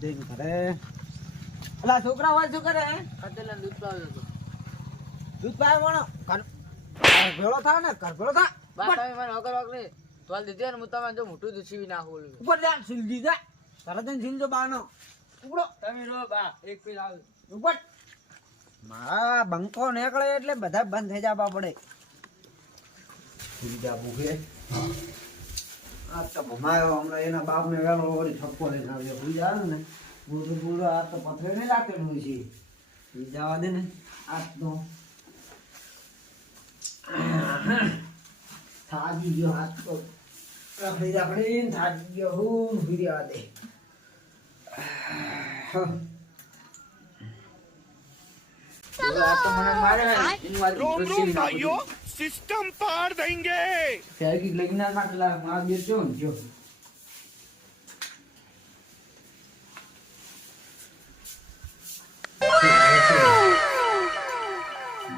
દૂધ કરે અલા છોકરા હોય શું કરે ખાતેલા દૂધ પાવે તો દૂધ પાય વણો ભેળો થાય ને કર ભેળો થા બા તમે મને વગર વગર તોલ દીધી ને હું તમે જો મોટું દૂધ સીવી નાખું ઉપર જા સીલ દીધા તરત જ સીલ જો બાનો ઉપડો તમે રો બા એક પીલ આવ ઉપર મારા બંકો નીકળે એટલે બધા બંધ થઈ જવા પડે સીધા ભૂખે આ તો ભમાયો હમણાં એના બાપને વેલો વળી ઠપકો લઈને આવ્યો ભૂલ આવે ને બોલો આ તો પથરે નહીં રાખેલું છે એ જવા દે ને આ તો થાકી ગયો હાથ તો રખડી રખડી થાકી ગયો હું ફીર્યા દે सिस्टम पार देंगे ફેરકી લગના માટલા માર દે છો ને જો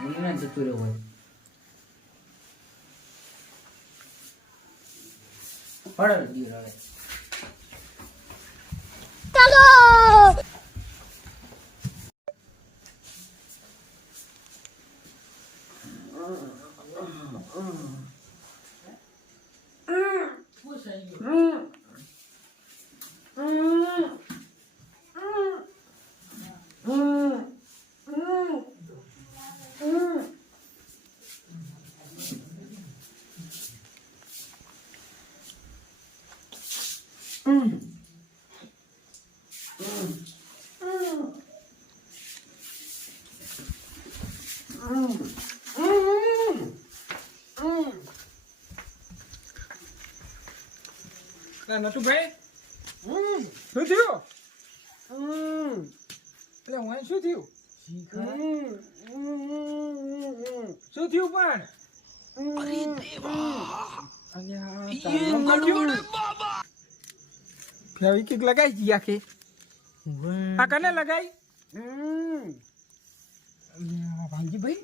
મને જતું રહ્યો હોય પડ દી રહે ચાલો નટુભાઈ શું થયું એટલે હું શું થયું શું થયું પણ ફેવિકિક લગાઈ જી આખી આ કને લગાઈ ભાલજીભાઈ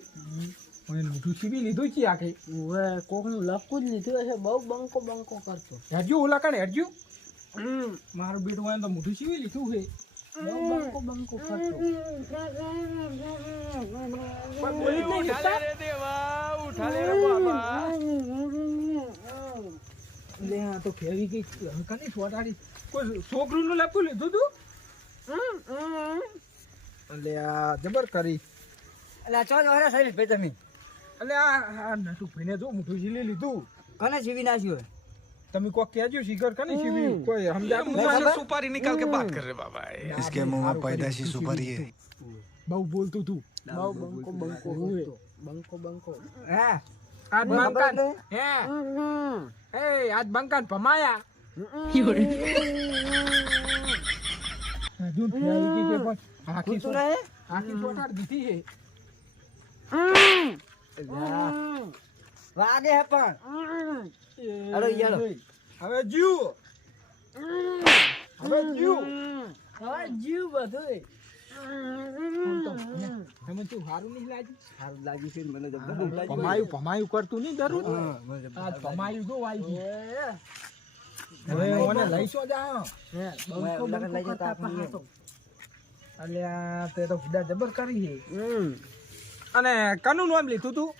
ઓય મોટું સીવી લીધું છે આખી ઓએ કોકનું લખું જ લીધું હશે બહુ બંકો બંકો કરતો હેરજુ ઓલા કને હેરજુ મારું બેટું હોય તો મોટું સીવી લીધું છે બહુ બંકો બંકો કરતો બોલી નહીં લેતા उठा ले रे बाबा લે આ તો ફેવિકિક કને છોડાડી કોઈ છોકરીનું લખું લીધું તું એટલે આ જબર કરી એટલે ચો જો હરે સૈલ ભાઈ તમે એટલે આ નટુભાઈને જો મોટું સીલી લીધું કને જીવી નાખ્યું તમે કોઈ કહેજો શિખર કને સીવી કોઈ સમજાતું मुंह से નથી. सुपारी निकाल के बात कर रहे बाबा इसके मुंह में पैदाशी सुपारी है બહુ બોલતું તું બહુ બંકો બંકો કરતો બંકો બંકો હે આજ બંકાન હે આજ બંકાન ભમાયા હજુ ફેરી કે પણ આખી તું રહે આખી સોટાડ દીધી હે વાગે હે પણ અરે યાર હવે જીવ હવે જીવ હવે જીવ બધું તમે તું સારું નહીં લાગી સારું લાગ્યું છે મને તો ભમાયું કરતું નહીં દરરોજ આજ ભમાયું જો આવી હવે મને લઈશો જા બંકો બંકો કરતા પણ અલ્યા તે તો ખુદા જબર કરી છે અને કનું નામ લીધું તું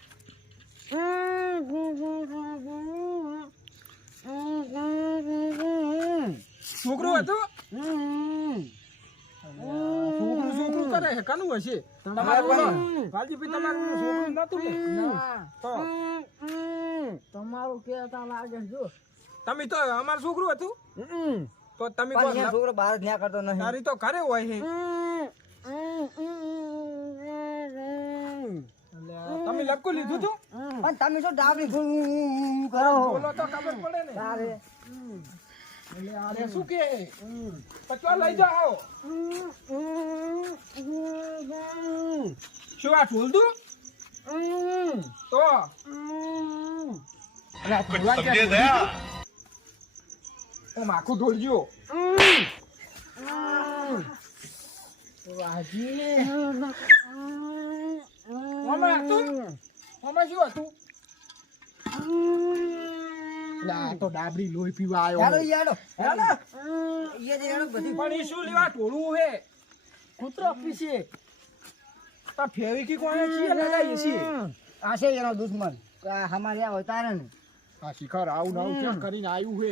છોકરો હતો છોકરું કરે છે કનું હશે તમારું વાલજીભાઈ તમારું છોકરું નતું ને તો તમારું કેતા લાગે જો તમે તો અમારું છોકરું હતું તો તમે પણ છોકરો બહાર જ ન્યા કરતો નહીં તારી તો ઘરે હોય છે તમે લક્કુ લીધું તું પણ તમે શું ડાબી કરો બોલો તો ખબર પડે ને તારે એટલે આને શું કે પચવા લઈ જાઓ શું આ ઢોલ તું તો અરે આ ઢોલવા ક્યાં ઓમ આખું ઢોલજો વાજી ઓમાં હતું ઓમાં શું હતું એટલે આ તો ડાબરી લોહી પીવા આવ્યો યાડો હોય. યાડો હેલો? ઈ જે યાડો બધી પણ ઈ શું લેવા ટોળું હે કૂતરો પીશે તો ફેવિકી કોણે છીએ લગાઈએ છીએ આ છે એનો દુશ્મન આ હમારે આ હોતા ને આ શિખર આવું નાવું કેમ કરીને આવ્યું હે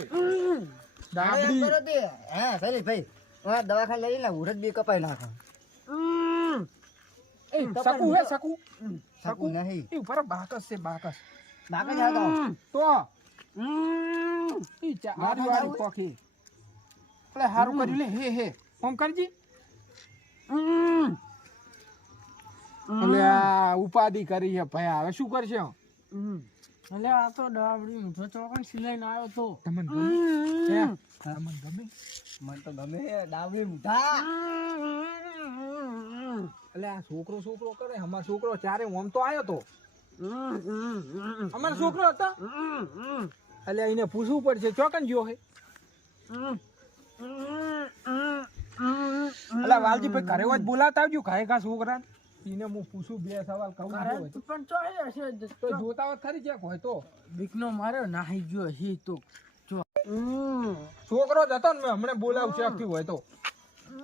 ડાબડી ડાબડી કરો તે હા સરી ભાઈ ઓલા દવાખાને લઈ લે ઉરત બી કપાઈ નાખો એ શકુ હે શકુ શકું નહીં એ ઉપર બાકસ છે બાકસ બાકા જાવ તો ઈ આરી વાળી કોખી એટલે હારું કર્યું લે હે હે ફોન કરજી એટલે આ ઉપાધિ કરી છે ભાઈ હવે શું કરશે એટલે આ તો ડાબડી મીઠો ચોકન સિલાઈને આવ્યો તો તમને ગમે હે તમને ગમે મને તો ગમે ડાબડી મુઠા એટલે આ છોકરો કરે અમાર છોકરો ચારે ઓમ તો આવ્યો તો અમાર છોકરો હતો એટલે એને પૂછવું પડશે ચોકન ગયો હે એટલે વાલજી ભાઈ ઘરે જ બોલાતા આવજો ઘાય ઘા છોકરા એને હું પૂછું બે સવાલ કહું જો પણ ચોય હશે તો જોતા હોત ખરી ચેક હોય તો બીકનો માર્યો નાહી ગયો હી તો છોકરો જ હતો ને મેં હમણાં બોલાવું ચેક થયું હોય તો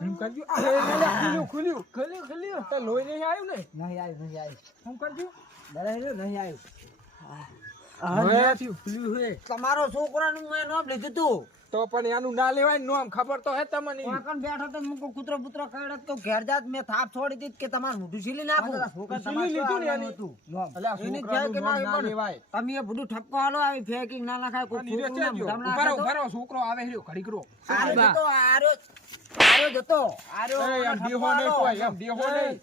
એમ કરજો ખુલ્યું તો લોહી નહીં આવ્યું ને નહીં આવ્યું એમ કરજો ડરાઈ નહીં આવ્યું હવે થયું ખુલ્યું હે તમારો છોકરાનું મેં નામ લીધું તું તો પણ એનું ના લેવાય ને નામ ખબર તો હે તમને વાંકણ બેઠો તો મુકો કૂતરો પુત્રો કઈડે તો ઘેર જાત મેં થાપ છોડી દીધી કે તમાર મોઢું સીલી નાખું સીલી લીધું ને એની. હતું એટલે આ એની છોકરાનું જાય કે નામ ના લેવાય તમે એ બધું ઠપકો હાલો આવી ફેંકી ના નાખાય કોઈ નીરે છોકરું ના ચેજો. મોઢામાં ઉભા રહો, નાખે ઉભા રહો, છોકરો આવે રહ્યો ઘડીક રહો. તો આર્યો જતો એ એમ દેહો નહીં કોઈ, એમ દેહો નહીં.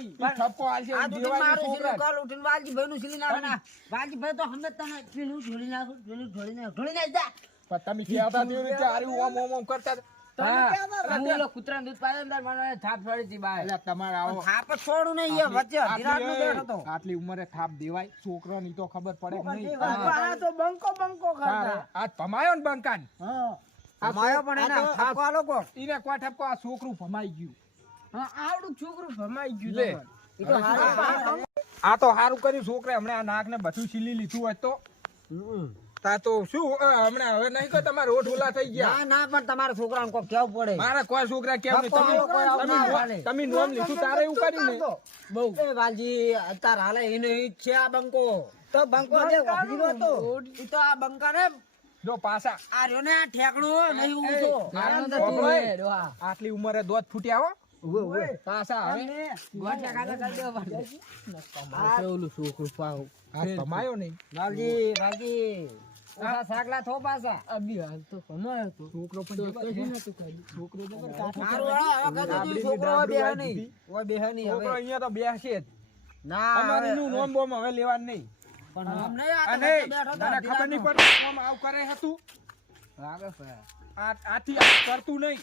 ઈ ઠપકો આલશે, આ ઈ તો દેવાની મારું છોકરા. સીલું કાલ ઉઠીને વાલજીભાઈ નું સીલી નાખે વાલજીભાઈ તો હમે તમે પેલું ઢોળી નાખો ઢોળી નાખ જા પણ તમે કહેતા તેવી રીતે હારું ઓમ ઓમ ઓમ કરતા હતા. હું ઓલો કૂતરાનું દૂધ પાડે ને તાર મને થાપ છોડી હતી બાય એટલે તમારે આવો થાપ જ છોડું નહીં એ વચ્ચે અધીરાત નો બેઠો તો આટલી ઉંમરે થાપ દેવાય છોકરાની તો ખબર પડે કે નહીં. આ તો બંકો તારે આ ભમાયો ને બંકાન હા માયો પણ એને ઠપકો હાલો કોક ઈને કોઈ ઠપકો આ છોકરું ભમાઈ ગયું. આવડું છોકરું ભમાઈ ગયું લે. ઈ તો હારું આ તો સારું કર્યું છોકરે હમણાં આ નાક ને બધું છીલી લીધું હોય તો તા તો શું હમણાં હવે નહીં કે તમારા રોડ ઓલા થઈ ગયા. ના ના પણ તમારા છોકરાને કોક કેવું પડે મારા કોઈ છોકરા કેમ નહીં. તમે નોમ લીધું તારે એવું કર્યું ને બહુ એ વાલજી અત્યારે હાલે એને ઈ જ છે આ બંકો તો બંકો જે વગીરો હતો ઈ તો આ બંકા ને જો પાછા આ રહ્યો ને આ ઠેકડો નહીં ઊંચો આટલી ઉંમરે દોત ફૂટ્યા હો પાછા હવે ગોઠિયા ખાતા કરી દેવા ઓલું છોકરું પાવ હાથ ભમાયો નહીં. વાલજી ઓછા શાકલા થો પાછા અબી હાલ તો ભમાયો તો છોકરો તો પણ કશું નતું કર્યું છોકરો જબર કાઠો. મારું હવે કદી છોકરો બેહે નહીં ઓય બેહે નહીં છોકરો હવે અહીંયા તો બેસે જ. ના અમારી નું નોમ બોમ હવે લેવાનું નહીં. પણ આમ નહીં આ અને તો બેઠો તને ખબર નહીં પડતી આમ આવું કરે હતું આથી આ કરતું નહીં.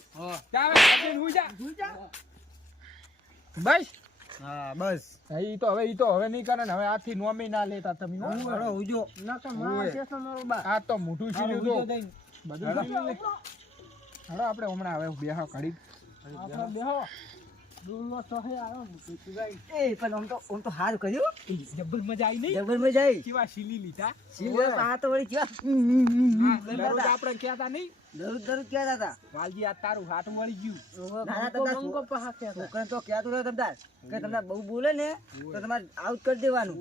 ચાલ હવે હુઈ જા. બસ હા બસ ઈ તો હવે નહીં કરે ને હવે આથી નોમી ના લેતા તમે હો. હળો ઉજો નકર મારા છે તમારો બા આ તો મોઢું સીલ્યું તો બધું સીલ્યું ને. હાલો આપણે હમણાં હવે બેહો ઘડી આપણે બેહો દૂરનો સોહે આવ્યો ને પીતીભાઈ એ પણ આમ તો હારું કર્યું જબર મજા આવી નહીં. જબર મજા આવી કેવા સીલી લીધા. સીલે આ તો વળી ક્યાં દરરોજ આપણે કહેતા નહીં દરરોજ ક્યાં હતા વાલજી આ તારું હાથ વળી ગયું. નાના બંકો તમતા બંકો પહાક્યા હતા. છોકરાને તો કહેતું રહ્યો તમતાર કે તમને બહુ બોલે ને તો તમારે આઉટ કરી દેવાનું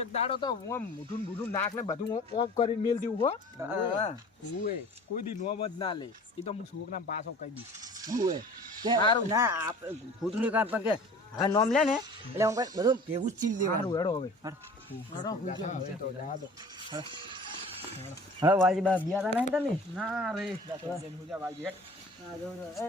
એક દાડો તો હું આમ મૂઠું બૂઠું નાક ને બધું ઓફ કરીને મેલ દઉં હો. હા. હુએ કોઈ દી નોમ જ ના લે. એ તો હું છોકરા પાછો કહી દઈશ. કે સારું. ના આપણે ખોટું નહીં કામ પણ કે હવે નોમ લે ને એટલે હું કઈ બધું ભેગું જ ચીલ દેવાનું સારું હેડો હવે. હવે તો જા દો. વાજી બા બિયા તા નહીં તમે ના રે. વાલજી હેડ. હા, જો, જો. એ